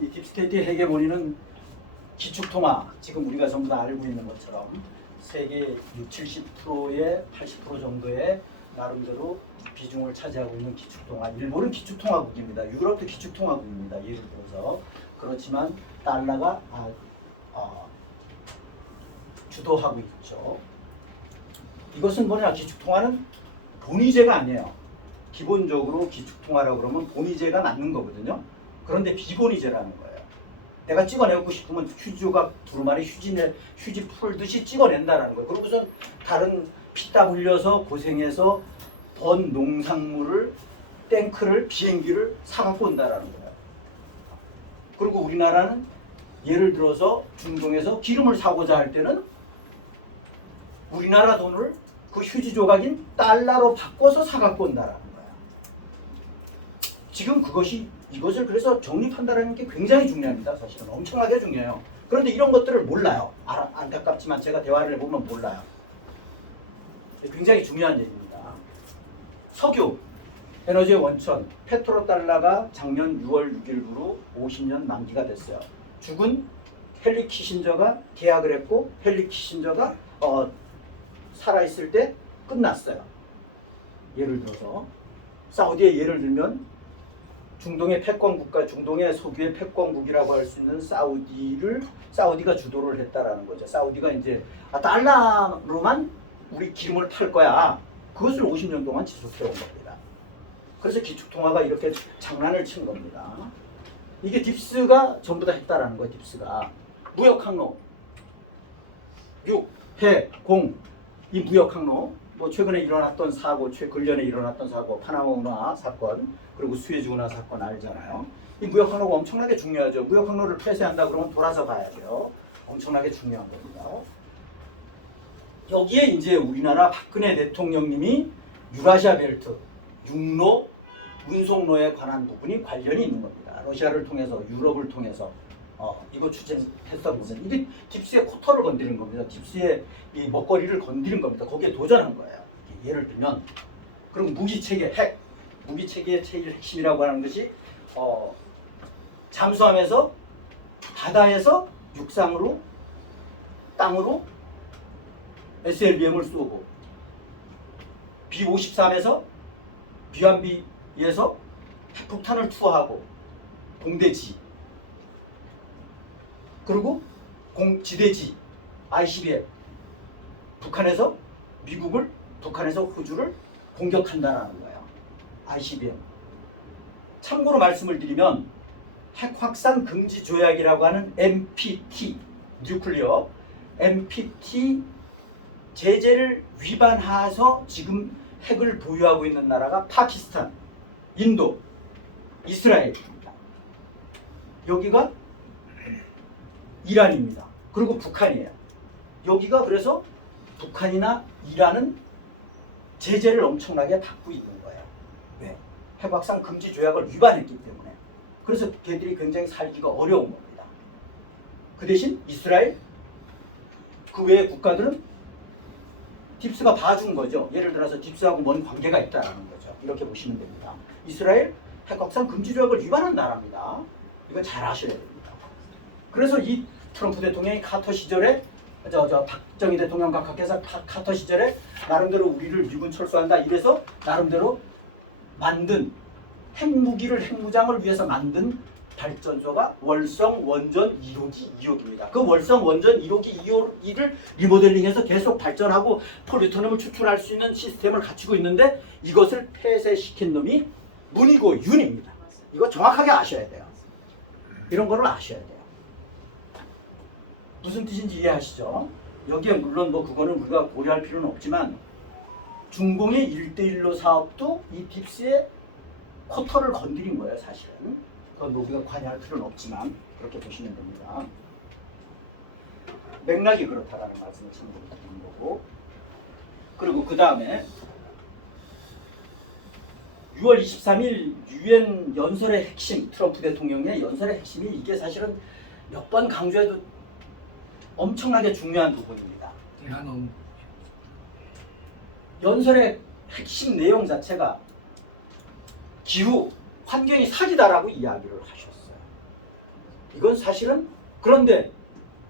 이 딥스테이트의 헤게모니는 기축통화, 지금 우리가 전부 다 알고 있는 것처럼 세계 60-70%의 80% 정도의 나름대로 비중을 차지하고 있는 기축통화. 일본은 기축통화국입니다. 유럽도 기축통화국입니다. 예를 들어서. 그렇지만 달러가 주도하고 있죠. 이것은 뭐냐? 기축통화는 본위제가 아니에요. 기본적으로 기축통화라고 그러면 본위제가 맞는 거거든요. 그런데 비본위제라는 거예요. 내가 찍어내고 싶으면 휴지 조각 두루마리 휴지 풀듯이 찍어낸다는 거예요. 그러고서 다른 피 땀 흘려서 고생해서 번 농산물을, 탱크를, 비행기를 사갖고 온다라는 거예요. 그리고 우리나라는 예를 들어서 중동에서 기름을 사고자 할 때는 우리나라 돈을 그 휴지 조각인 달러로 바꿔서 사갖고 온다라는 거야. 지금 이것을 그래서 정립한다는 게 굉장히 중요합니다. 사실은 엄청나게 중요해요. 그런데 이런 것들을 몰라요. 안타깝지만 제가 대화를 해보면 몰라요. 굉장히 중요한 얘기입니다. 석유, 에너지의 원천, 페트로달러가 작년 6월 6일부로 50년 만기가 됐어요. 죽은 헨리 키신저가 계약을 했고 헨리 키신저가 살아있을 때 끝났어요. 예를 들어서 사우디의 예를 들면 중동의 패권국가, 중동의 석유의 패권국이라고 할 수 있는 사우디가 주도를 했다라는 거죠. 사우디가 이제 달러로만 우리 기름을 팔 거야. 그것을 50년 동안 지속해 온 겁니다. 그래서 기축통화가 이렇게 장난을 친 겁니다. 이게 딥스가 전부 다 했다라는 거예요. 딥스가 무역항로, 육, 해, 공, 이 무역항로, 뭐 최근에 일어났던 사고, 근련에 일어났던 사고, 파나마 운하 사건, 그리고 수에즈 운하 사건 알잖아요. 이 무역항로가 엄청나게 중요하죠. 무역항로를 폐쇄한다 그러면 돌아서 봐야 돼요. 엄청나게 중요한 겁니다. 여기에 이제 우리나라 박근혜 대통령님이 유라시아 벨트, 육로, 운송로에 관한 부분이 관련이 있는 겁니다. 러시아를 통해서, 유럽을 통해서 이거 추진했어 보면 이게 딥스의 코터를 건드린 겁니다. 딥스의 이 먹거리를 건드린 겁니다. 거기에 도전한 거예요. 예를 들면 그럼 무기체계, 무기체계의 제일 핵심이라고 하는 것이 잠수함에서 바다에서 육상으로 땅으로 SLBM을 쏘고 B-53에서 비완비에서 핵폭탄을 투하하고 공대지 그리고 지대지 ICBM 북한에서 호주를 공격한다는 거예요. ICBM. 참고로 말씀을 드리면 핵 확산 금지 조약이라고 하는 NPT 뉴클리어 NPT 제재를 위반해서 지금 핵을 보유하고 있는 나라가 파키스탄, 인도, 이스라엘입니다. 여기가 이란입니다. 그리고 북한이에요. 여기가 그래서 북한이나 이란은 제재를 엄청나게 받고 있는 거예요. 왜? 핵 확산 금지 조약을 위반했기 때문에. 그래서 걔들이 굉장히 살기가 어려운 겁니다. 그 대신 이스라엘, 그 외의 국가들은 딥스가 봐준 거죠. 예를 들어서 딥스하고 뭔 관계가 있다는 거죠. 이렇게 보시면 됩니다. 이스라엘 핵 확산 금지 조약을 위반한 나라입니다. 이거 잘 아셔야 됩니다. 그래서 이 트럼프 대통령이 카터 시절에 박정희 대통령 각각해서 카터 시절에 나름대로 우리를 미군 철수한다 이래서 나름대로 만든 핵무장을 위해서 만든 발전소가 월성 원전 1호기 2호기입니다. 그 월성 원전 1호기 2호기를 리모델링해서 계속 발전하고 플루토늄을 추출할 수 있는 시스템을 갖추고 있는데 이것을 폐쇄시킨 놈이 문이고 윤입니다. 이거 정확하게 아셔야 돼요. 이런 거를 아셔야 돼요. 무슨 뜻인지 이해하시죠? 여기에 물론 뭐 그거는 우리가 고려할 필요는 없지만 중공의 1:1로 사업도 이 딥스의 코터를 건드린 거예요. 사실은. 그건 뭐 우리가 관여할 필요는 없지만 그렇게 보시면 됩니다. 맥락이 그렇다라는 말씀을 드리는 거고 그리고 그 다음에 6월 23일 유엔 연설의 핵심, 트럼프 대통령의 연설의 핵심이 이게 사실은 몇 번 강조해도 엄청나게 중요한 부분입니다. 연설의 핵심 내용 자체가 기후, 환경이 사기다라고 이야기를 하셨어요. 이건 사실은 그런데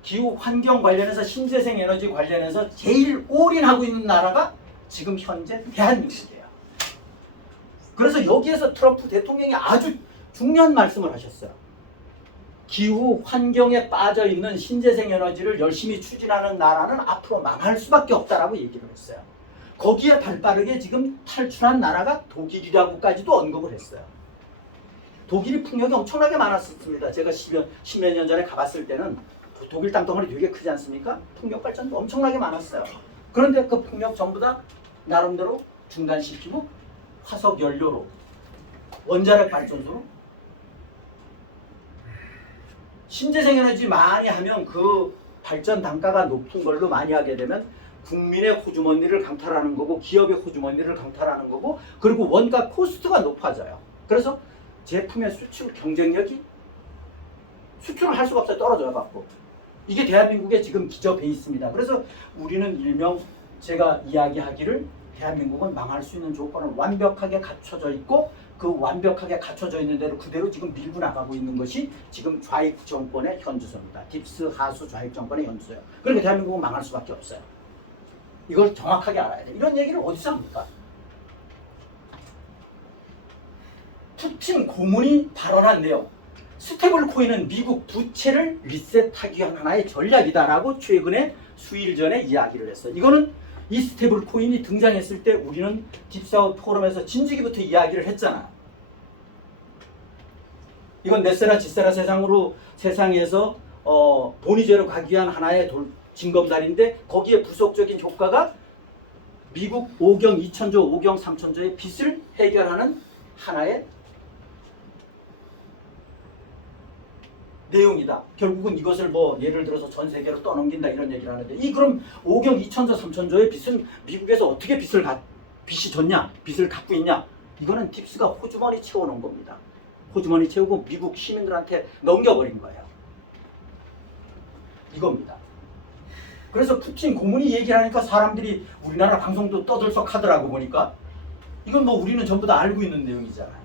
기후 환경 관련해서 신재생 에너지 관련해서 제일 올인하고 있는 나라가 지금 현재 대한민국이에요. 그래서 여기에서 트럼프 대통령이 아주 중요한 말씀을 하셨어요. 기후 환경에 빠져 있는 신재생 에너지를 열심히 추진하는 나라는 앞으로 망할 수밖에 없다라고 얘기를 했어요. 거기에 발빠르게 지금 탈출한 나라가 독일이라고까지도 언급을 했어요. 독일이 풍력이 엄청나게 많았습니다. 제가 10몇 년 전에 가봤을 때는 독일 땅덩어리 되게 크지 않습니까? 풍력 발전도 엄청나게 많았어요. 그런데 그 풍력 전부 다 나름대로 중단시키고 화석 연료로 원자력 발전소로 신재생 에너지 많이 하면 그 발전 단가가 높은 걸로 많이 하게 되면 국민의 호주머니를 강탈하는 거고 기업의 호주머니를 강탈하는 거고 그리고 원가 코스트가 높아져요. 그래서 제품의 수출 경쟁력이 수출을 할 수가 없어요. 떨어져요. 갖고. 이게 대한민국의 지금 기저 베이스입니다. 그래서 우리는 일명 제가 이야기하기를 대한민국은 망할 수 있는 조건은 완벽하게 갖춰져 있고 그 완벽하게 갖춰져 있는 대로 그대로 지금 밀고 나가고 있는 것이 지금 좌익 정권의 현주소입니다. 딥스 하수 좌익 정권의 현주소예요. 그러니까 대한민국은 망할 수밖에 없어요. 이걸 정확하게 알아야 돼. 이런 얘기를 어디서 합니까? 푸틴 고문이 발언한 내용. 스테이블 코인은 미국 부채를 리셋하기 위한 하나의 전략이다라고 최근에 수일 전에 이야기를 했어요. 이거는 이 스테이블 코인이 등장했을 때 우리는 딥사우 포럼에서 진지기부터 이야기를 했잖아. 이건 넷세라 지세라 세상에서 본위제로 가기 위한 하나의 징검다리인데 거기에 부속적인 효과가 미국 5경 2천조 5경 3천조의 빚을 해결하는 하나의 내용이다. 결국은 이것을 뭐 예를 들어서 전 세계로 떠넘긴다 이런 얘기를 하는데 이 그럼 5경 2천조 3천조의 빚은 미국에서 어떻게 빚이 졌냐? 빚을 갖고 있냐? 이거는 딥스가 호주머니 채워놓은 겁니다. 호주머니 채우고 미국 시민들한테 넘겨버린 거예요. 이겁니다. 그래서 푸틴 고문이 얘기를 하니까 사람들이 우리나라 방송도 떠들썩하더라고 보니까 이건 뭐 우리는 전부 다 알고 있는 내용이잖아요.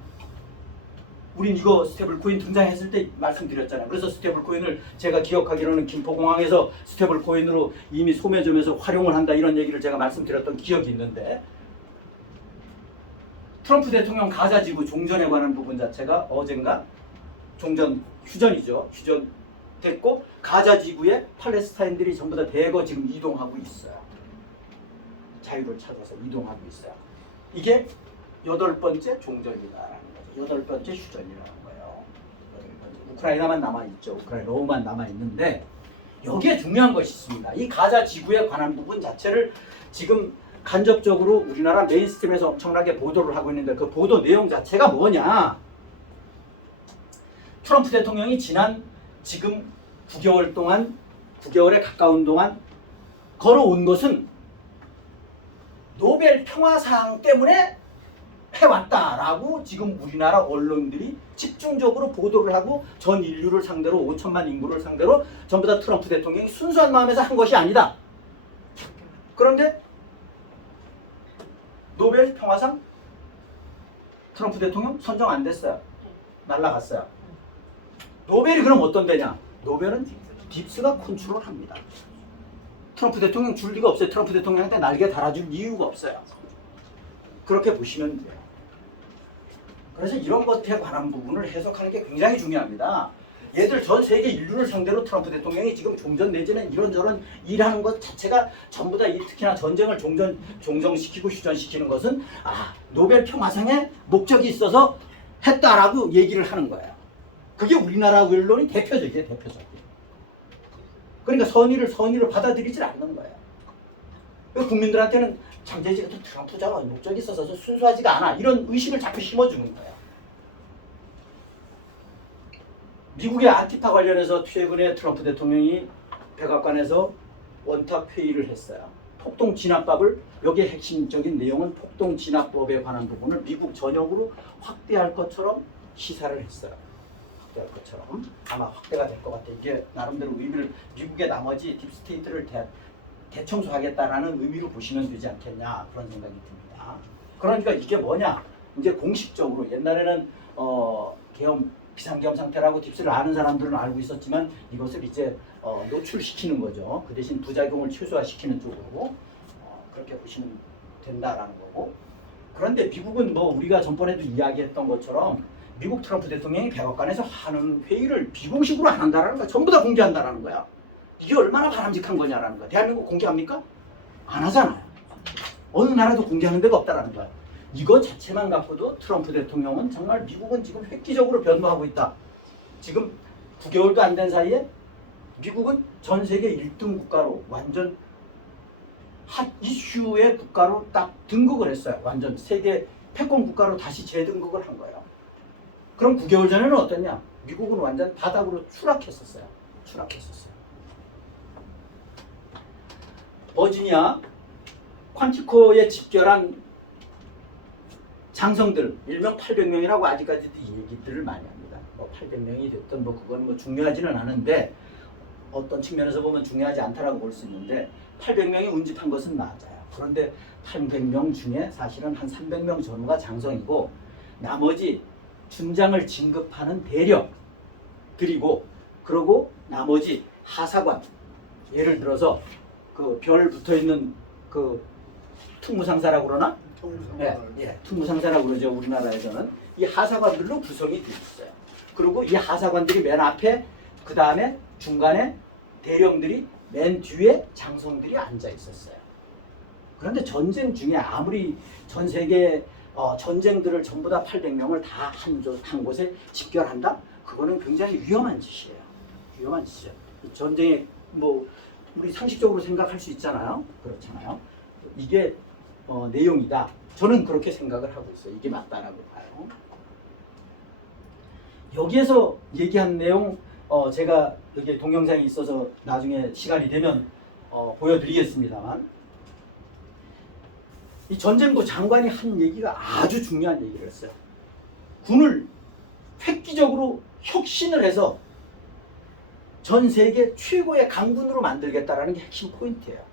우린 이거 스테이블 코인 등장했을 때 말씀드렸잖아요. 그래서 스테이블 코인을 제가 기억하기로는 김포공항에서 스테이블 코인으로 이미 소매점에서 활용을 한다 이런 얘기를 제가 말씀드렸던 기억이 있는데 트럼프 대통령 가자지구 종전에 관한 부분 자체가 어젠가 휴전이죠. 휴전됐고 가자지구에 팔레스타인들이 전부 다 대거 지금 이동하고 있어요. 자유를 찾아서 이동하고 있어요. 이게 8번째 종전이다라는 거죠. 8번째 휴전이라는 거예요. 8번째. 우크라이나만 남아있죠. 우크라이나만 남아있는데 여기에 중요한 것이 있습니다. 이 가자지구에 관한 부분 자체를 지금 간접적으로 우리나라 메인스트림에서 엄청나게 보도를 하고 있는데 그 보도 내용 자체가 뭐냐? 트럼프 대통령이 지금 9개월에 가까운 동안 걸어온 것은 노벨 평화상 때문에 해왔다라고 지금 우리나라 언론들이 집중적으로 보도를 하고 전 인류를 상대로 5천만 인구를 상대로 전부 다 트럼프 대통령이 순수한 마음에서 한 것이 아니다. 그런데 노벨 평화상 트럼프 대통령 선정 안 됐어요. 날라갔어요. 노벨이 그럼 어떤 데냐? 노벨은 딥스가 컨트롤합니다. 트럼프 대통령 줄 리가 없어요. 트럼프 대통령한테 날개 달아줄 이유가 없어요. 그렇게 보시면 돼요. 그래서 이런 것에 관한 부분을 해석하는 게 굉장히 중요합니다. 얘들 전 세계 인류를 상대로 트럼프 대통령이 지금 종전 내지는 이런저런 일하는 것 자체가 전부 다 특히나 전쟁을 종정시키고 휴전시키는 것은 노벨 평화상의 목적이 있어서 했다라고 얘기를 하는 거예요. 그게 우리나라 언론이 대표적이에요. 그러니까 선의를 받아들이질 않는 거예요. 국민들한테는 장재지 같은 트럼프자가 목적이 있어서 순수하지가 않아. 이런 의식을 자꾸 심어주는 거예요. 미국의 안티파 관련해서 최근에 트럼프 대통령이 백악관에서 원탁 회의를 했어요. 폭동 진압법을 여기에 핵심적인 내용은 폭동 진압법에 관한 부분을 미국 전역으로 확대할 것처럼 시사를 했어요. 확대할 것처럼 아마 확대가 될 것 같아요. 이게 나름대로 의미를 미국의 나머지 딥스테이트를 대청소하겠다라는 의미로 보시면 되지 않겠냐 그런 생각이 듭니다. 그러니까 이게 뭐냐? 이제 공식적으로 옛날에는 계엄 비상계엄 상태라고 딥스를 아는 사람들은 알고 있었지만 이것을 이제 노출시키는 거죠. 그 대신 부작용을 최소화시키는 쪽으로 그렇게 보시면 된다라는 거고. 그런데 미국은 뭐 우리가 전번에도 이야기했던 것처럼 미국 트럼프 대통령이 백악관에서 하는 회의를 비공식으로 안 한다라는 거야. 전부 다 공개한다라는 거야. 이게 얼마나 바람직한 거냐라는 거야. 대한민국 공개합니까? 안 하잖아요. 어느 나라도 공개하는 데가 없다라는 거야. 이거 자체만 갖고도 트럼프 대통령은 정말 미국은 지금 획기적으로 변모하고 있다. 지금 9개월도 안 된 사이에 미국은 전 세계 1등 국가로 완전 핫 이슈의 국가로 딱 등극을 했어요. 완전 세계 패권 국가로 다시 재등극을 한 거예요. 그럼 9개월 전에는 어땠냐? 미국은 완전 바닥으로 추락했었어요. 버지니아 퀀티코에 집결한 장성들 일명 800명이라고 아직까지도 얘기들을 많이 합니다. 뭐 800명이 됐든 뭐 그건 뭐 중요하지는 않은데 어떤 측면에서 보면 중요하지 않다라고 볼 수 있는데 800명이 운집한 것은 맞아요. 그런데 800명 중에 사실은 한 300명 전후가 장성이고 나머지 준장을 진급하는 대령 그리고 나머지 하사관 예를 들어서 그 별 붙어 있는 그 특무상사라고 그러나? 특무상사라고 그러죠. 우리나라에서는 이 하사관들로 구성이 되어 있어요. 그리고 이 하사관들이 맨 앞에 그 다음에 중간에 대령들이 맨 뒤에 장성들이 앉아 있었어요. 그런데 전쟁 중에 아무리 전 세계 전쟁들을 전부 다 800명을 다 한 곳에 집결한다? 그거는 굉장히 위험한 짓이에요. 위험한 짓이에요. 전쟁에 뭐 우리 상식적으로 생각할 수 있잖아요. 그렇잖아요. 이게 내용이다. 저는 그렇게 생각을 하고 있어요. 이게 맞다라고 봐요. 여기에서 얘기한 내용 제가 여기 동영상이 있어서 나중에 시간이 되면 보여드리겠습니다만 이 전쟁부 장관이 한 얘기가 아주 중요한 얘기를 했어요. 군을 획기적으로 혁신을 해서 전 세계 최고의 강군으로 만들겠다라는 게 핵심 포인트예요.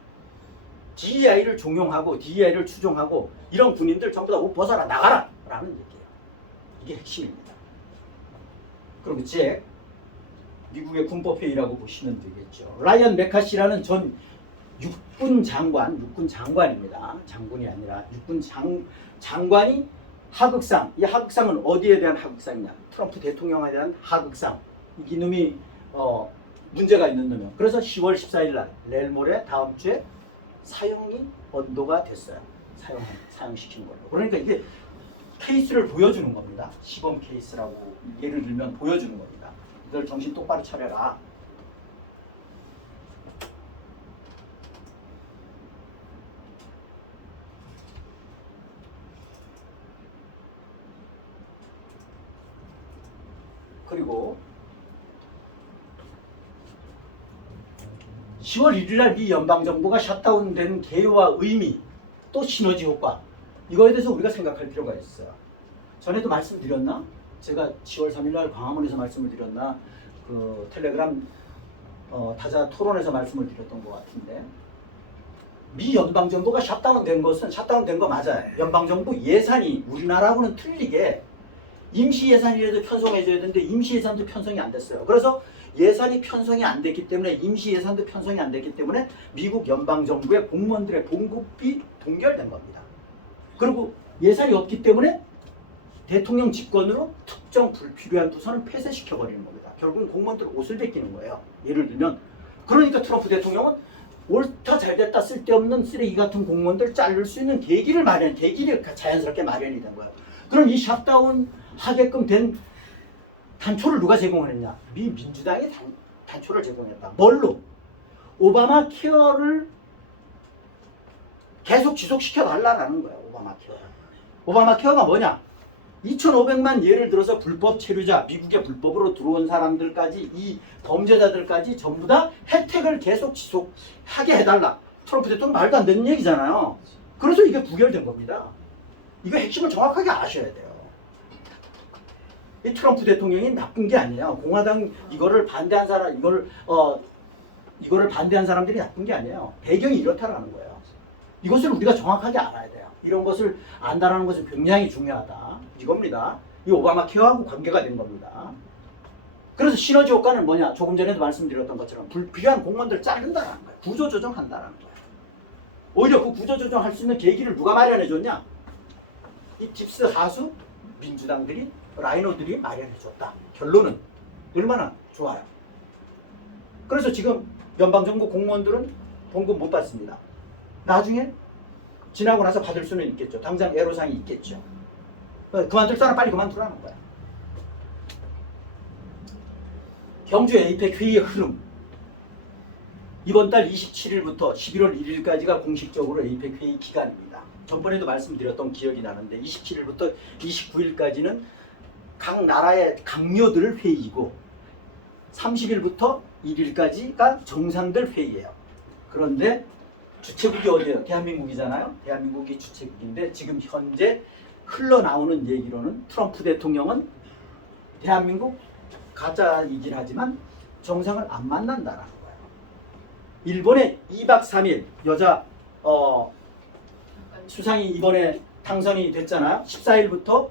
DEI를 종용하고 DEI를 추종하고 이런 군인들 전부 다 옷 벗어라 나가라 라는 얘기예요. 이게 핵심입니다. 그리고 제 미국의 군법회의라고 보시면 되겠죠. 라이언 메카시라는 전 육군 장관입니다. 장군이 아니라 육군 장관이 하극상, 이 하극상은 어디에 대한 하극상이냐? 트럼프 대통령에 대한 하극상. 이놈이 문제가 있는 놈이요. 그래서 10월 14일 날 내일 모레 다음 주에 사형이 언도가 됐어요. 사형시킨 걸로. 그러니까 이게 케이스를 보여주는 겁니다. 시범 케이스라고 예를 들면 보여주는 겁니다. 이걸 정신 똑바로 차려라. 그리고 10월 1일 날 미 연방정부가 셧다운된 개요와 의미 또 시너지 효과 이거에 대해서 우리가 생각할 필요가 있어요. 전에도 말씀드렸나? 제가 10월 3일 날 광화문에서 말씀을 드렸나? 그 텔레그램 타자 토론에서 말씀을 드렸던 것 같은데 미 연방정부가 셧다운된 거 맞아요. 연방정부 예산이 우리나라하고는 틀리게 임시 예산이라도 편성해줘야 되는데 임시 예산도 편성이 안 됐어요. 그래서 예산이 편성이 안 됐기 때문에 임시 예산도 편성이 안 됐기 때문에 미국 연방정부의 공무원들의 봉급이 동결된 겁니다. 그리고 예산이 없기 때문에 대통령 집권으로 특정 불필요한 부서는 폐쇄시켜버리는 겁니다. 결국은 공무원들 옷을 벗기는 거예요. 예를 들면 그러니까 트럼프 대통령은 옳다 잘됐다 쓸데없는 쓰레기 같은 공무원들 자를 수 있는 계기를 자연스럽게 마련이 된 거예요. 그럼 이 셧다운 하게끔 된 단초를 누가 제공했냐? 미 민주당이 단초를 제공했다. 뭘로? 오바마 케어를 계속 지속시켜 달라는 거예요. 오바마 케어. 오바마 케어가 뭐냐? 2,500만 예를 들어서 불법 체류자, 미국에 불법으로 들어온 사람들까지 이 범죄자들까지 전부 다 혜택을 계속 지속하게 해달라. 트럼프 대통령 말도 안 되는 얘기잖아요. 그래서 이게 부결된 겁니다. 이거 핵심을 정확하게 아셔야 돼요. 이 트럼프 대통령이 나쁜 게 아니에요. 공화당 이거를 반대한 사람들이 나쁜 게 아니에요. 배경이 이렇다라는 거예요. 이것을 우리가 정확하게 알아야 돼요. 이런 것을 안다라는 것은 굉장히 중요하다. 이겁니다. 이 오바마 케어하고 관계가 된 겁니다. 그래서 시너지 효과는 뭐냐? 조금 전에도 말씀드렸던 것처럼 불필요한 공무원들 자른다는 거예요. 구조조정한다는 거예요. 오히려 그 구조조정할 수 있는 계기를 누가 마련해 줬냐? 이 딥스 하수 민주당들이 라이노들이 마련해 줬다. 결론은 얼마나 좋아요. 그래서 지금 연방정부 공무원들은 봉급 못 받습니다. 나중에 지나고 나서 받을 수는 있겠죠. 당장 애로사항이 있겠죠. 그만둘 사람 빨리 그만두라는 거야. 경주 에이펙 회의의 흐름. 이번 달 27일부터 11월 1일까지가 공식적으로 에이펙 회의 기간입니다. 전번에도 말씀드렸던 기억이 나는데 27일부터 29일까지는 각 나라의 강요들 회의이고 30일부터 1일까지가 정상들 회의예요. 그런데 주최국이 어디예요? 대한민국이잖아요. 대한민국이 주최국인데 지금 현재 흘러나오는 얘기로는 트럼프 대통령은 대한민국 가짜이긴 하지만 정상을 안 만난다라는 거예요. 일본에 2박 3일 여자 수상이 이번에 당선이 됐잖아요. 14일부터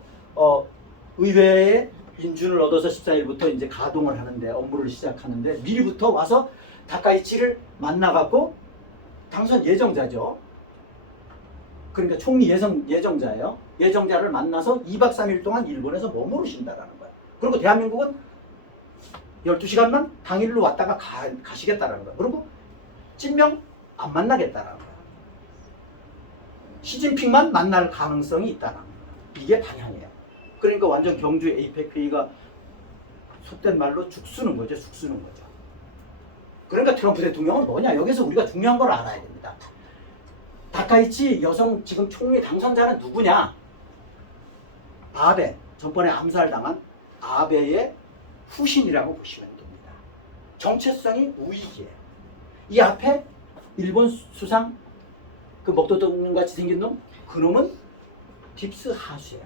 의회에 인준을 얻어서 14일부터 이제 가동을 하는데 업무를 시작하는데 미리부터 와서 다카이치를 만나갖고 당선 예정자죠. 그러니까 총리 예정자예요. 예정자를 만나서 2박 3일 동안 일본에서 머무르신다라는 거예요. 그리고 대한민국은 12시간만 당일로 왔다가 가시겠다라는 거예요. 그리고 찐명 안 만나겠다라는 거예요. 시진핑만 만날 가능성이 있다는 거예요. 이게 방향이에요. 그러니까 완전 경주 에이펙 회의가 속된 말로 죽쓰는 거죠. 죽쓰는 거죠. 그러니까 트럼프 대통령은 뭐냐? 여기서 우리가 중요한 걸 알아야 됩니다. 다카이치 여성 지금 총리 당선자는 누구냐? 아베, 전번에 암살당한 아베의 후신이라고 보시면 됩니다. 정체성이 우익이에요. 이 앞에 일본 수상 그 먹도둑 같이 생긴 놈, 그 놈은 딥스 하수예요.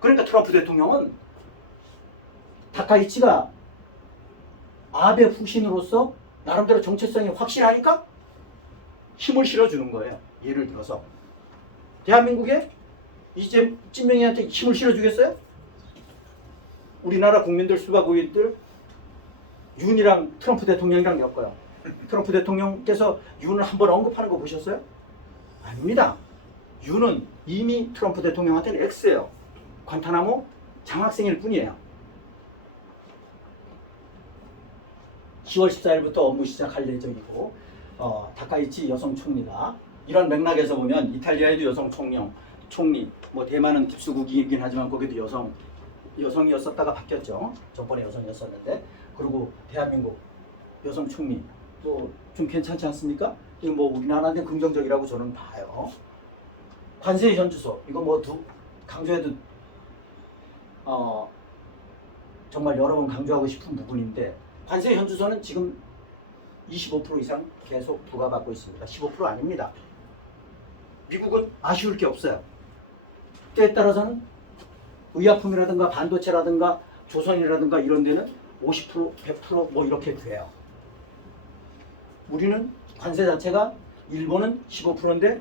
그러니까 트럼프 대통령은 다카이치가 아베 후신으로서 나름대로 정체성이 확실하니까 힘을 실어주는 거예요. 예를 들어서 대한민국에 이제 찐명이한테 힘을 실어주겠어요? 우리나라 국민들 수박우이들 윤이랑 트럼프 대통령이랑 엮어요. 트럼프 대통령께서 윤을 한번 언급하는 거 보셨어요? 아닙니다. 윤은 이미 트럼프 대통령한테는 X예요. 관타나모 장학생일 뿐이에요. 10월 14일부터 업무 시작할 예정이고 다카이치 여성 총리가 이런 맥락에서 보면 이탈리아에도 여성 총리, 뭐 대만은 깁스국이긴 하지만 거기도 여성이었었다가 바뀌었죠. 전번에 여성이었었는데 그리고 대한민국 여성 총리 뭐 좀 괜찮지 않습니까? 이거 뭐 우리나라한테 긍정적이라고 저는 봐요. 관세 현주소 이거 뭐 강조해도 정말 여러 번 강조하고 싶은 부분인데 관세 현주소는 지금 25% 이상 계속 부과받고 있습니다. 15% 아닙니다. 미국은 아쉬울 게 없어요. 때에 따라서는 의약품이라든가 반도체라든가 조선이라든가 이런 데는 50%, 100% 뭐 이렇게 돼요. 우리는 관세 자체가 일본은 15%인데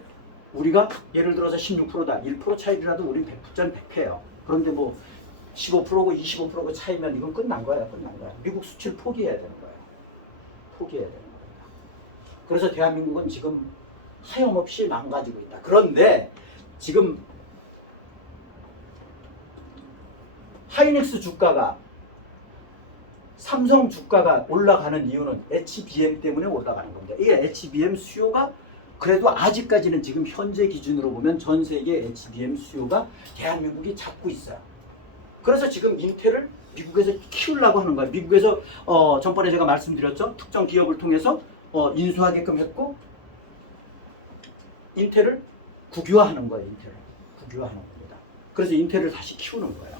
우리가 예를 들어서 16%다. 1% 차이라도 우리는 100% 100%예요. 그런데 뭐 15%고 25%고 차이면 이건 끝난 거야. 끝난 거야. 미국 수출 포기해야 되는 거예요. 포기해야 되는 거예요. 그래서 대한민국은 지금 하염없이 망가지고 있다. 그런데 지금 하이닉스 주가가 삼성 주가가 올라가는 이유는 HBM 때문에 올라가는 겁니다. 이 HBM 수요가 그래도 아직까지는 지금 현재 기준으로 보면 전 세계 HBM 수요가 대한민국이 잡고 있어요. 그래서 지금 인텔을 미국에서 키우려고 하는 거예요. 미국에서 전번에 제가 말씀드렸죠. 특정 기업을 통해서 인수하게끔 했고 인텔을 국유화하는 거예요. 인텔을 국유화하는 겁니다. 그래서 인텔을 다시 키우는 거예요.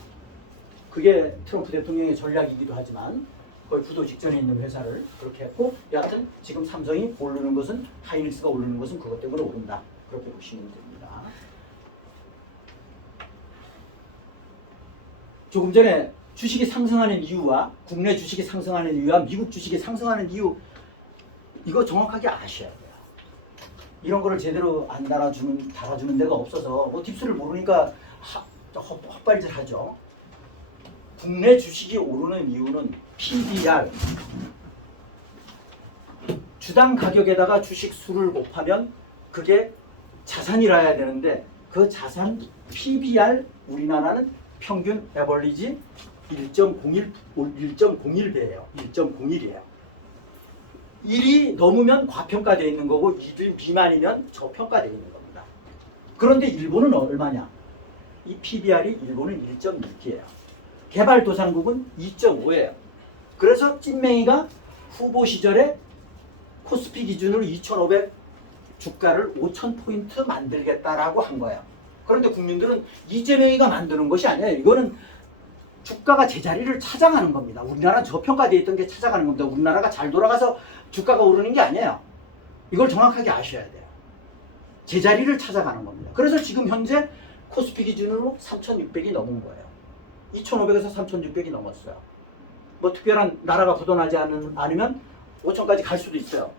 그게 트럼프 대통령의 전략이기도 하지만 거의 부도 직전에 있는 회사를 그렇게 했고 여하튼 지금 삼성이 오르는 것은 하이닉스가 오르는 것은 그것 때문에 오른다. 그렇게 보시면 됩니다. 조금 전에 주식이 상승하는 이유와 국내 주식이 상승하는 이유와 미국 주식이 상승하는 이유 이거 정확하게 아셔야 돼요. 이런 거를 제대로 안 달아주는 데가 없어서 뭐 팁스를 모르니까 헛발질하죠. 국내 주식이 오르는 이유는 PBR, 주당 가격에다가 주식 수를 곱하면 그게 자산이라 해야 되는데 그 자산 PBR 우리나라는 평균 에버리지 1.01배예요. 1.01이에요. 1이 넘으면 과평가되어 있는 거고 1 미만이면 저평가되어 있는 겁니다. 그런데 일본은 얼마냐? 이 PBR이 일본은 1.6이에요. 개발도상국은 2.5예요. 그래서 찐맹이가 후보 시절에 코스피 기준으로 2,500 주가를 5,000포인트 만들겠다라고 한 거예요. 그런데 국민들은 이재명이가 만드는 것이 아니에요. 이거는 주가가 제자리를 찾아가는 겁니다. 우리나라는 저평가되어 있던 게 찾아가는 겁니다. 우리나라가 잘 돌아가서 주가가 오르는 게 아니에요. 이걸 정확하게 아셔야 돼요. 제자리를 찾아가는 겁니다. 그래서 지금 현재 코스피 기준으로 3,600이 넘은 거예요. 2,500에서 3,600이 넘었어요. 뭐 특별한 나라가 부도나지 않으면 5,000까지 갈 수도 있어요.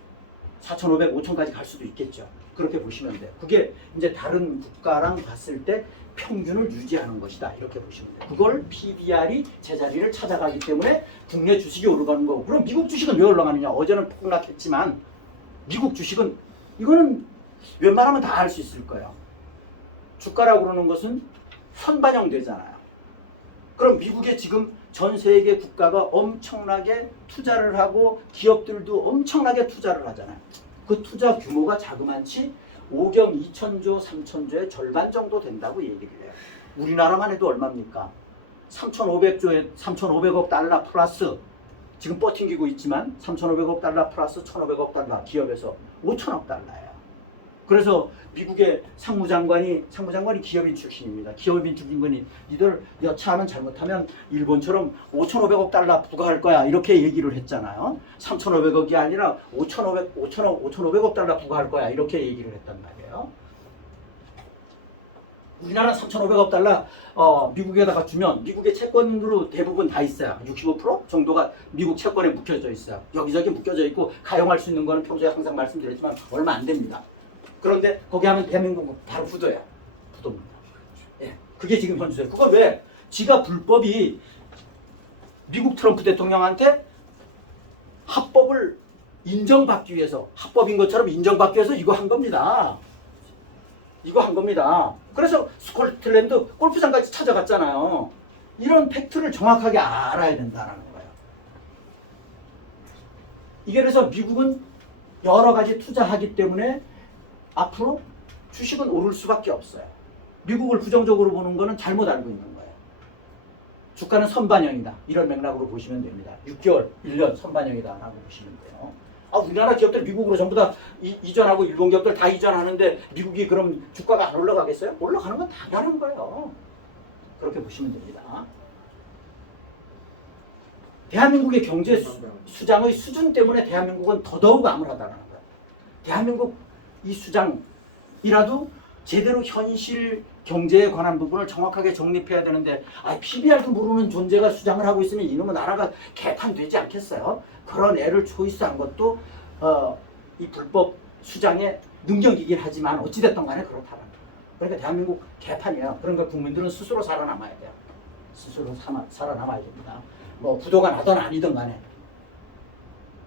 4,500, 5,000까지 갈 수도 있겠죠. 그렇게 보시면 돼요. 그게 이제 다른 국가랑 봤을 때 평균을 유지하는 것이다. 이렇게 보시면 돼요. 그걸 PBR이 제자리를 찾아가기 때문에 국내 주식이 오르가는 거고. 그럼 미국 주식은 왜 올라가느냐? 어제는 폭락했지만 미국 주식은 이거는 웬만하면 다 알 수 있을 거예요. 주가라고 그러는 것은 선반영되잖아요. 그럼 미국에 지금 전 세계 국가가 엄청나게 투자를 하고 기업들도 엄청나게 투자를 하잖아요. 그 투자 규모가 자그만치 5경 2천조, 3천조의 절반 정도 된다고 얘기를 해요. 우리나라만 해도 얼마입니까? 3,500조에 3,500억 달러 플러스 지금 버팅기고 있지만 3,500억 달러 플러스 1,500억 달러 기업에서 5천억 달러예요. 그래서 미국의 상무장관이 기업인 출신입니다. 기업인 출신이 니들 여차하면 잘못하면 일본처럼 5,500억 달러 부과할 거야 이렇게 얘기를 했잖아요. 3,500억이 아니라 5,500억 달러 부과할 거야 이렇게 얘기를 했단 말이에요. 우리나라는 3,500억 달러 미국에다가 주면 미국의 채권으로 대부분 다 있어요. 65% 정도가 미국 채권에 묶여져 있어요. 여기저기 묶여져 있고 가용할 수 있는 거는 평소에 항상 말씀드렸지만 얼마 안 됩니다. 그런데 거기 하면 대한민국은 바로 부도야. 부도입니다. 예, 그게 지금 현주세요. 그거 왜? 지가 불법이 미국 트럼프 대통령한테 합법을 인정받기 위해서 합법인 것처럼 인정받기 위해서 이거 한 겁니다. 이거 한 겁니다. 그래서 스코틀랜드 골프장까지 찾아갔잖아요. 이런 팩트를 정확하게 알아야 된다는 거예요. 이게 그래서 미국은 여러 가지 투자하기 때문에 앞으로 주식은 오를 수밖에 없어요. 미국을 부정적으로 보는 거는 잘못 알고 있는 거예요. 주가는 선반영이다. 이런 맥락으로 보시면 됩니다. 6개월, 1년 선반영이다 라고 보시면 돼요. 우리나라 기업들 미국으로 전부 다 이전하고 일본 기업들 다 이전하는데 미국이 그럼 주가가 안 올라가겠어요? 올라가는 건 당연한 거예요. 그렇게 보시면 됩니다. 대한민국의 경제 수장의 수준 때문에 대한민국은 더더욱 암울하다는 거예요. 대한민국 이 수장이라도 제대로 현실 경제에 관한 부분을 정확하게 정립해야 되는데 PBR도 모르는 존재가 수장을 하고 있으면 이놈은 나라가 개판되지 않겠어요? 그런 애를 초이스한 것도 이 불법 수장의 능력이긴 하지만 어찌됐든 간에 그렇다는 거예요. 그러니까 대한민국 개판이에요. 그러니까 국민들은 스스로 살아남아야 돼요. 스스로 살아남아야 됩니다. 뭐 부도가 나든 아니든 간에.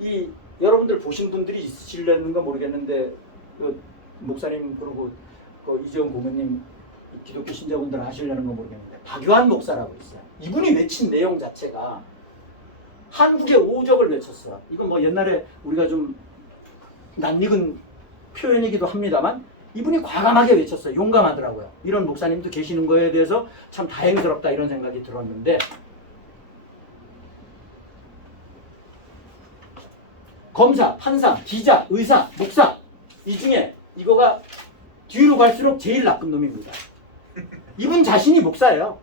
이 여러분들 보신 분들이 있으실려는가 모르겠는데 그 목사님 그리고 그 이재용 고모님 기독교 신자분들 아시려는 거 모르겠는데 박유한 목사라고 있어요. 이분이 외친 내용 자체가 한국의 오적을 외쳤어요. 이건 뭐 옛날에 우리가 좀 낯익은 표현이기도 합니다만 이분이 과감하게 외쳤어요. 용감하더라고요. 이런 목사님도 계시는 거에 대해서 참 다행스럽다 이런 생각이 들었는데 검사, 판사, 기자, 의사, 목사 이 중에 이거가 뒤로 갈수록 제일 나쁜 놈입니다. 이분 자신이 목사예요.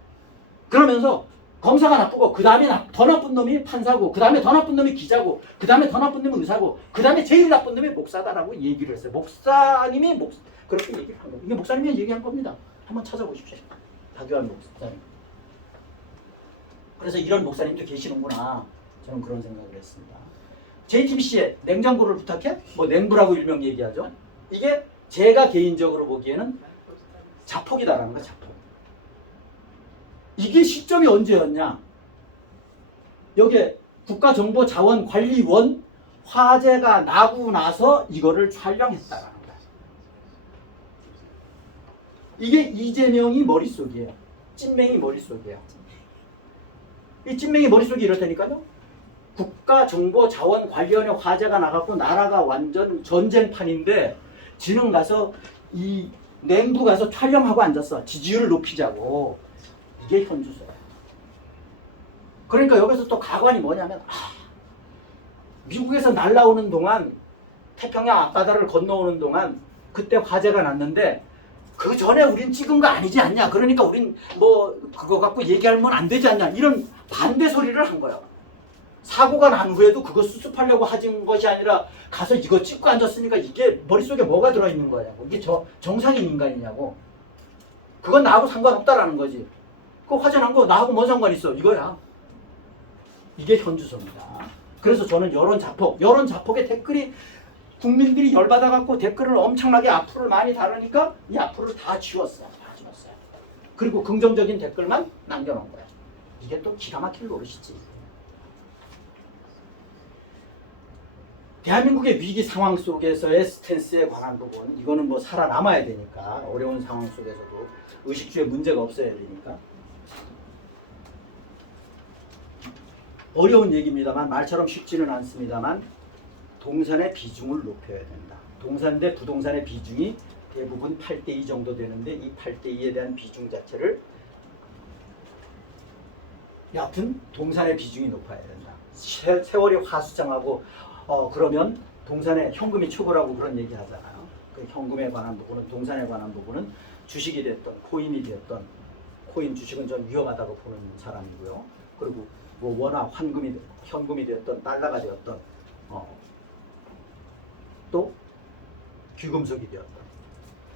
그러면서 검사가 나쁘고 그 다음에 더 나쁜 놈이 판사고 그 다음에 더 나쁜 놈이 기자고 그 다음에 더 나쁜 놈이 의사고 그 다음에 제일 나쁜 놈이 목사다라고 얘기를 했어요. 목사님이 그렇게 얘기를 한 겁니다. 이게 목사님이 얘기한 겁니다. 한번 찾아보십시오. 박유한 목사님. 그래서 이런 목사님도 계시는구나. 저는 그런 생각을 했습니다. JTBC에 냉장고를 부탁해? 뭐 냉부라고 일명 얘기하죠. 이게 제가 개인적으로 보기에는 자폭이다라는 거야. 자폭. 이게 시점이 언제였냐? 여기에 국가정보자원관리원 화재가 나고 나서 이거를 촬영했다라는 거야. 이게 이재명이 머릿속이에요. 찐맹이 머릿속이에요. 이 찐맹이 머릿속이 이렇다니까요. 국가정보자원관리원회 화재가 나갖고 나라가 완전 전쟁판인데 지는 가서 이 냉부 가서 촬영하고 앉았어. 지지율을 높이자고. 이게 현주소야. 그러니까 여기서 또 가관이 뭐냐면 미국에서 날아오는 동안 태평양 앞바다를 건너오는 동안 그때 화재가 났는데 그 전에 우린 찍은 거 아니지 않냐. 그러니까 우린 뭐 그거 갖고 얘기하면 안 되지 않냐. 이런 반대 소리를 한 거야. 사고가 난 후에도 그거 수습하려고 하진 것이 아니라 가서 이거 찍고 앉았으니까 이게 머릿속에 뭐가 들어있는 거냐고. 이게 정상인 인간이냐고. 그건 나하고 상관없다라는 거지. 그 화재 난 거 나하고 뭔 상관 있어. 이거야. 이게 현주소입니다. 그래서 저는 여론자폭의 댓글이 국민들이 열받아갖고 댓글을 엄청나게 악플을 많이 다루니까 이 악플을 다 지웠어요. 다 지웠어요. 그리고 긍정적인 댓글만 남겨놓은 거야. 이게 또 기가 막힐 노릇이지. 대한민국의 위기 상황 속에서의 스탠스에 관한 부분, 이거는 뭐 살아남아야 되니까, 어려운 상황 속에서도 의식주에 문제가 없어야 되니까. 어려운 얘기입니다만, 말처럼 쉽지는 않습니다만, 동산의 비중을 높여야 된다. 동산 대 부동산의 비중이 대부분 8대2 정도 되는데, 이 8대2에 대한 비중 자체를 여하튼 동산의 비중이 높아야 된다. 세월이 화수장하고 그러면 동산에 현금이 초보라고 그런 얘기 하잖아요. 그 현금에 관한 부분은, 동산에 관한 부분은 주식이 됐던 코인이 되었던, 코인 주식은 좀 위험하다고 보는 사람이고요. 그리고 뭐 워낙 현금이 되었던, 달러가 되었던, 또 귀금속이 되었던,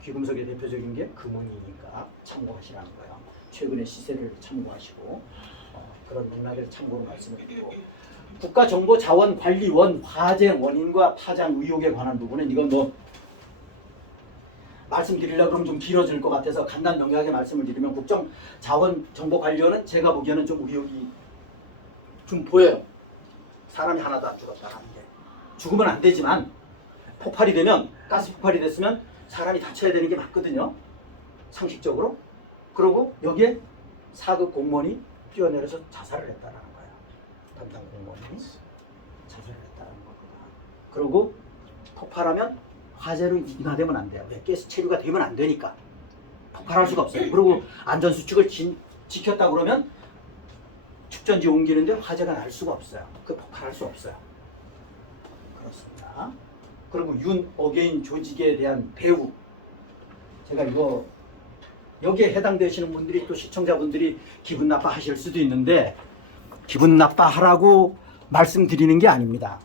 귀금속의 대표적인 게 금은이니까 참고하시라는 거예요. 최근의 시세를 참고하시고 그런 맥락을 참고로 말씀을 드리고, 국가정보자원관리원 화재 원인과 파장 의혹에 관한 부분은 이건 뭐 말씀드리려고 그러면 좀 길어질 것 같아서 간단명료하게 말씀을 드리면, 국정자원정보관리원은 제가 보기에는 좀 의혹이 좀 보여요. 사람이 하나도 안 죽었다는 게. 죽으면 안 되지만 폭발이 되면, 가스 폭발이 됐으면 사람이 다쳐야 되는 게 맞거든요. 상식적으로. 그리고 여기에 4급 공무원이 뛰어내려서 자살을 했다는 거예요. 담당 공무원이 자살을 했다는 겁니다. 그리고 폭발하면 화재로 인화되면 안 돼요. 왜? 가스 체류가 되면 안 되니까. 폭발할 수가 없어요. 그리고 안전수칙을 지켰다 그러면 축전지 옮기는데 화재가 날 수가 없어요. 그 폭발할 수 없어요. 그렇습니다. 그리고 윤 어게인 조직에 대한 배후, 제가 이거 여기에 해당되시는 분들이, 또 시청자분들이 기분 나빠하실 수도 있는데 기분 나빠하라고 말씀드리는 게 아닙니다.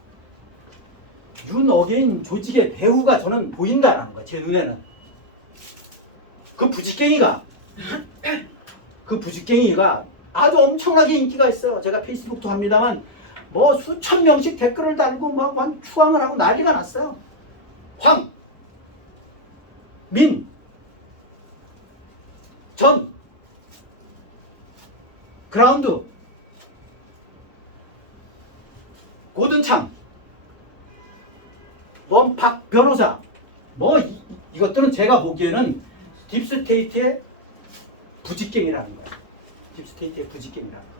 윤 어게인 조직의 배후가 저는 보인다라는 거예요. 제 눈에는. 그 부직갱이가 아주 엄청나게 인기가 있어요. 제가 페이스북도 합니다만 뭐 수천 명씩 댓글을 달고 막 추앙을 하고 난리가 났어요. 황, 민, 전, 그라운드, 고든창, 박 변호사, 뭐 이것들은 제가 보기에는 딥스테이트의 부직갱이라는 거예요. 딥스테이트의 부직갱이라는 거예요.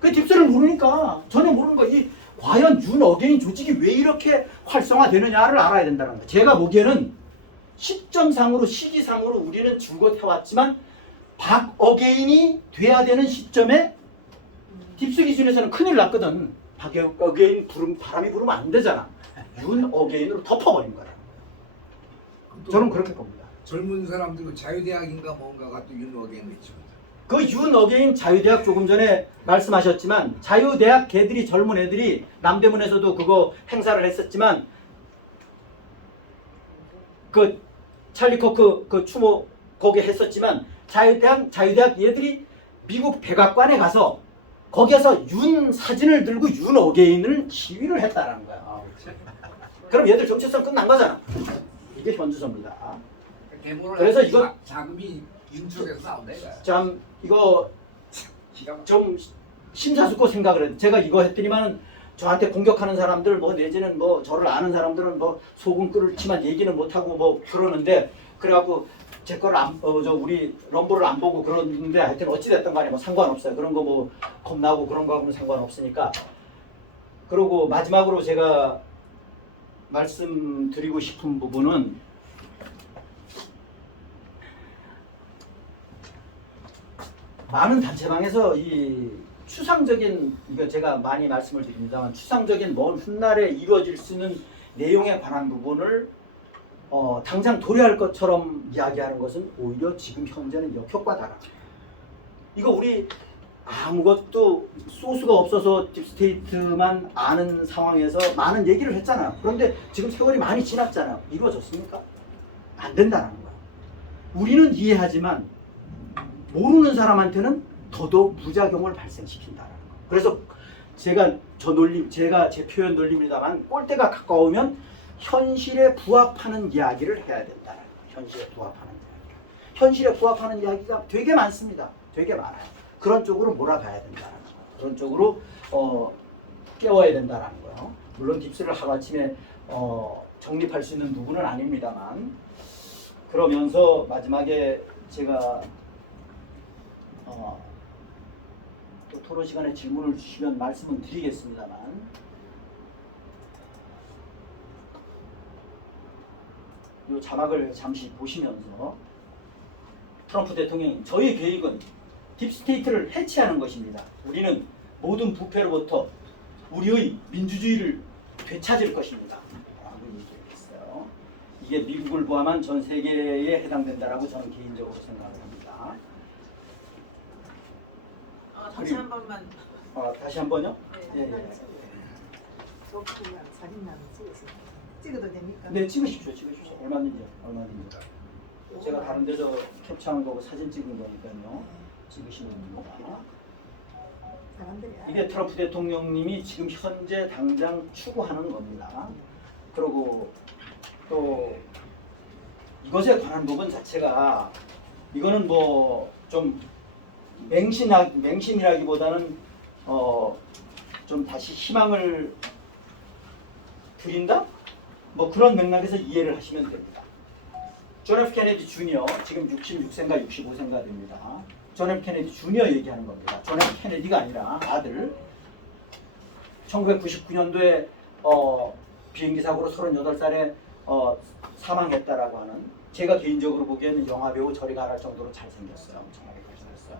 그 딥스를 모르니까, 전혀 모르는 거예요. 과연 윤 어게인 조직이 왜 이렇게 활성화되느냐를 알아야 된다는 거예요. 제가 보기에는 시점상으로, 시기상으로 우리는 줄곧 해왔지만 박 어게인이 돼야 되는 시점에 딥스 기준에서는 큰일 났거든. 박 어게인 바람이 부르면 안 되잖아. 윤 어게인으로 덮어버린 거야. 저는 그렇게 봅니다. 젊은 사람들 자유대학인가 뭔가가 또 윤 어게인 있죠. 그 윤 어게인 자유대학, 조금 전에 말씀하셨지만 자유대학 걔들이, 젊은 애들이 남대문에서도 그거 행사를 했었지만, 그 찰리 커크 그 추모 거기 했었지만, 자유대학 얘들이 미국 백악관에 가서 거기에서 윤 사진을 들고 윤 어게인을 시위를 했다라는 거야. 그럼 얘들 정체성 끝난 거잖아. 이게 현주소입니다. 그래서 이거 자금이 윤 쪽에서 나온다 이거야. 참 이거 좀 심사숙고 생각을 해요. 제가 이거 했더니만은 저한테 공격하는 사람들 뭐 내지는 뭐 저를 아는 사람들은 뭐 속은 끓지만 얘기는 못하고 뭐 그러는데 그래갖고 제 거를 저 우리 럼버를 안 보고 그러는데 하여튼 어찌됐든 간에 뭐 상관없어요. 그런 거 뭐 겁나고 그런 거 하고는 상관없으니까. 그리고 마지막으로 제가 말씀드리고 싶은 부분은 많은 단체방에서 이 추상적인, 이거 제가 많이 말씀을 드립니다만 추상적인 먼 훗날에 이루어질 수 있는 내용에 관한 부분을 당장 도래할 것처럼 이야기하는 것은 오히려 지금 현재는 역효과다라. 이거 우리 아무것도 소스가 없어서 딥스테이트만 아는 상황에서 많은 얘기를 했잖아요. 그런데 지금 세월이 많이 지났잖아요. 이루어졌습니까? 안 된다는 거예요. 우리는 이해하지만 모르는 사람한테는 더더욱 부작용을 발생시킨다는 거예요. 그래서 제가 제 표현 논리입니다만 꼴대가 가까우면 현실에 부합하는 이야기를 해야 된다는 거예요. 현실에 부합하는 이야기. 현실에 부합하는 이야기가 되게 많습니다. 되게 많아요. 그런 쪽으로 몰아가야 된다는 거예요. 그런 쪽으로 깨워야 된다는 거예요. 물론 딥스를 하루아침에 정립할 수 있는 부분은 아닙니다만, 그러면서 마지막에 제가 또 토론 시간에 질문을 주시면 말씀은 드리겠습니다만, 이 자막을 잠시 보시면서 트럼프 대통령이 저희 계획은 딥스테이트를 해체하는 것입니다. 우리는 모든 부패로부터 우리의 민주주의를 되찾을 것입니다. 라고 얘기했어요. 이게 미국을 포함한 전 세계에 해당된다라고 저는 개인적으로 생각을 합니다. 다시 한 번만. 다시 한 번요? 네. 예. 사진 나는 찍어도 됩니까? 네, 찍으십시오. 얼마든지. 제가 다른 데서 캡처한 거고 사진 찍은 거니까요. 찍으시면 됩니다. 이게 트럼프 대통령님이 지금 현재 당장 추구하는 겁니다. 그리고 또 이것에 관한 부분 자체가 이거는 뭐 좀 맹신이라기보다는 좀 다시 희망을 드린다? 뭐 그런 맥락에서 이해를 하시면 됩니다. 존 F 케네디 주니어 지금 66세인가 65세인가 됩니다. 존 F 케네디 주니어 얘기하는 겁니다. 존 F 케네디가 아니라 아들. 1999년도에 비행기 사고로 38살에 사망했다라고 하는, 제가 개인적으로 보기에는 영화배우 저리 가라 정도로 잘생겼어요. 엄청나게 잘생겼어요.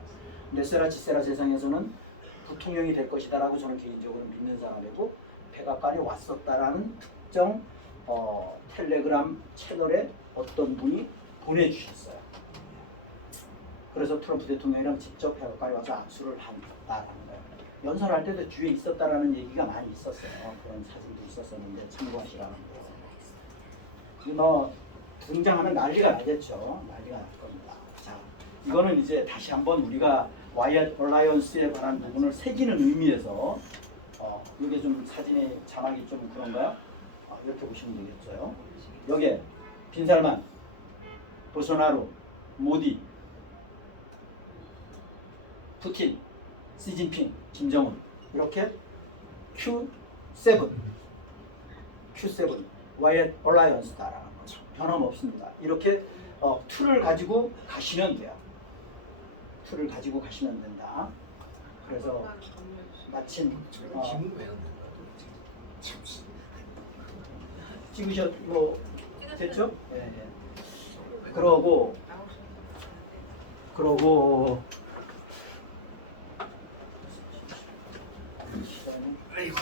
근데 세라치세라 세상에서는 부통령이 될 것이다라고 저는 개인적으로 믿는 사람이고, 백악관에 왔었다라는 특정 텔레그램 채널에 어떤 분이 보내주셨어요. 그래서 트럼프 대통령이랑 직접 백악관에 와서 악수를 한다라는 거예요. 연설할 때도 주위에 있었다라는 얘기가 많이 있었어요. 그런 사진도 있었었는데 참고하시라는 거. 뭐 등장하면 난리가 나겠죠. 난리가 날 겁니다. 자, 이거는 이제 다시 한번 우리가 와이엇 얼라이언스에 관한 부분을 새기는 의미에서 이게 좀 사진의 자막이 좀 그런가요? 이렇게 보시면 되겠어요. 여기에 빈살만, 보소나루, 모디, 푸틴, 시진핑, 김정은, 이렇게 Q7 와이엇 얼라이언스다라는 거죠. 변함없습니다. 이렇게 틀을 가지고 가시면 돼요. 틀을 가지고 가시면 된다. 그래서 마침 찍으셨 뭐 됐죠? 네. 그러고 아이고,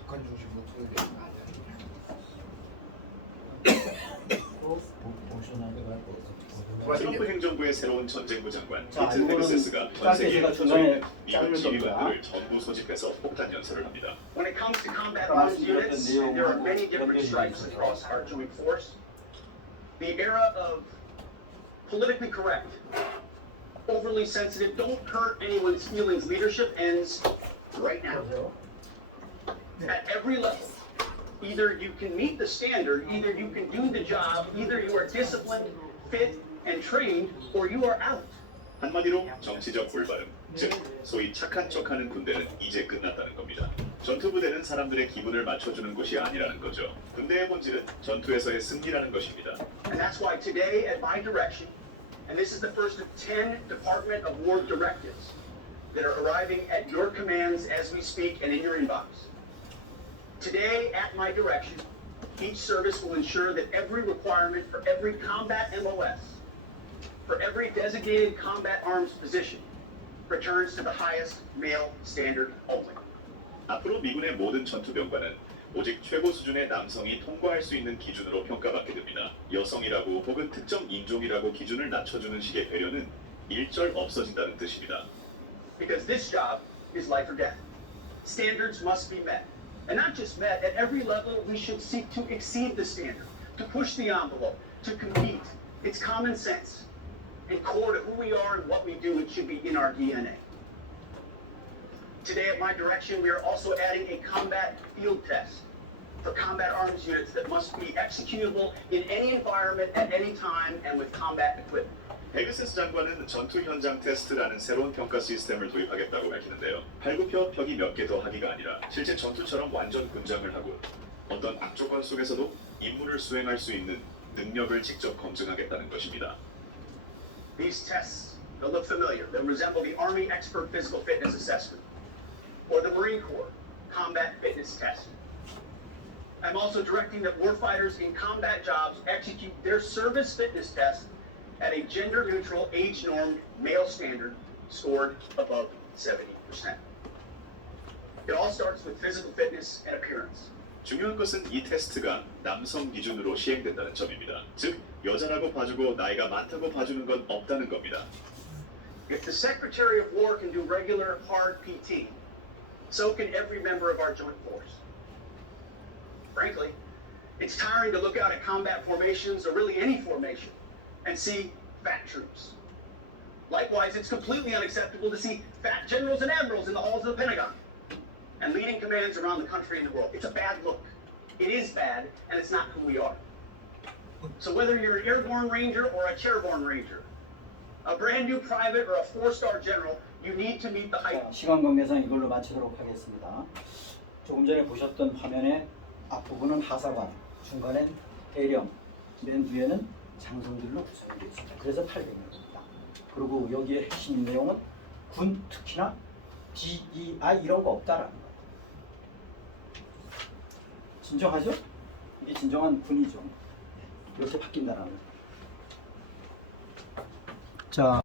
북한 중심으로 통일되는 거 트럼프 행정부의 새로운 전쟁부 장관 자, 피트 이거는 헤그세스가 전 짧게 세계에 제가 흩어져 중간에 있는 자를 미국 겁니다. 지휘관들을 전부 소집해서 폭탄 연설을 합니다. When it comes to combat arms units, 말씀드렸던 there are 내용하고 many different 연결이 stripes 있어요. across our joint force. The era of politically correct, overly sensitive, don't hurt anyone's feelings leadership ends right now. 보세요. At every level. Either you can meet the standard, either you can do the job, either you are disciplined, fit, and trained, or you are out. 한마디로 정치적 골발음. 즉 소위 착한 척하는 군대는 이제 끝났다는 겁니다. 전투부대는 사람들의 기분을 맞춰주는 곳이 아니라는 거죠. 군대의 본질은 전투에서의 승리라는 것입니다. And that's why today, at my direction, and this is the first of 10 Department of War directives that are arriving at your commands as we speak and in your inbox. Today, at my direction, each service will ensure that every requirement for every combat MOS, for every designated combat arms position, returns to the highest male standard only. 앞으로 미군의 모든 전투병과는 오직 최고 수준의 남성이 통과할 수 있는 기준으로 평가받게 됩니다. 여성이라고 혹은 특정 인종이라고 기준을 낮춰주는 식의 배려는 일절 없어진다는 뜻입니다. Because this job is life or death. Standards must be met. And not just met, at every level we should seek to exceed the standard, to push the envelope, to compete. It's common sense. And core to who we are and what we do, it should be in our DNA. Today at my direction, we are also adding a combat field test for combat arms units that must be executable in any environment at any time and with combat equipment. 페가서스 장관은 전투 현장 테스트라는 새로운 평가 시스템을 도입하겠다고 밝히는데요. 팔굽혀 펴기 몇 개 더 하기가 아니라 실제 전투처럼 완전 군장을 하고 어떤 악조건 속에서도 임무를 수행할 수 있는 능력을 직접 검증하겠다는 것입니다. These tests, they'll look familiar. They'll resemble the Army Expert Physical Fitness Assessment or the Marine Corps Combat Fitness Test. I'm also directing that warfighters in combat jobs execute their service fitness test at a gender-neutral, age-normed male standard scored above 70%. It all starts with physical fitness and appearance. 중요한 것은 이 테스트가 남성 기준으로 시행된다는 점입니다. 즉, 여자라고 봐주고 나이가 많다고 봐주는 건 없다는 겁니다. If the Secretary of War can do regular hard PT, so can every member of our joint force. Frankly, it's tiring to look out at combat formations or really any formation and see fat troops. Likewise, it's completely unacceptable to see fat generals and admirals in the halls of the Pentagon and leading commands around the country and the world. It's a bad look. It is bad, and it's not who we are. So whether you're an airborne ranger or a chairborne ranger, a brand new private or a four-star general, you need to meet the height. 자, 시간 관계상 이걸로 마치도록 하겠습니다. 조금 전에 보셨던 화면의 앞부분은 하사관, 중간엔 대령, 맨 뒤에는 장성들로 구성이 되어 있습니다. 그래서 800명입니다. 그리고 여기에 핵심 내용은 군, 특히나 DEI 이런 거 없다라는 거예요. 진정하죠? 이게 진정한 군이죠. 이렇게 바뀐다라는 거예요. 자.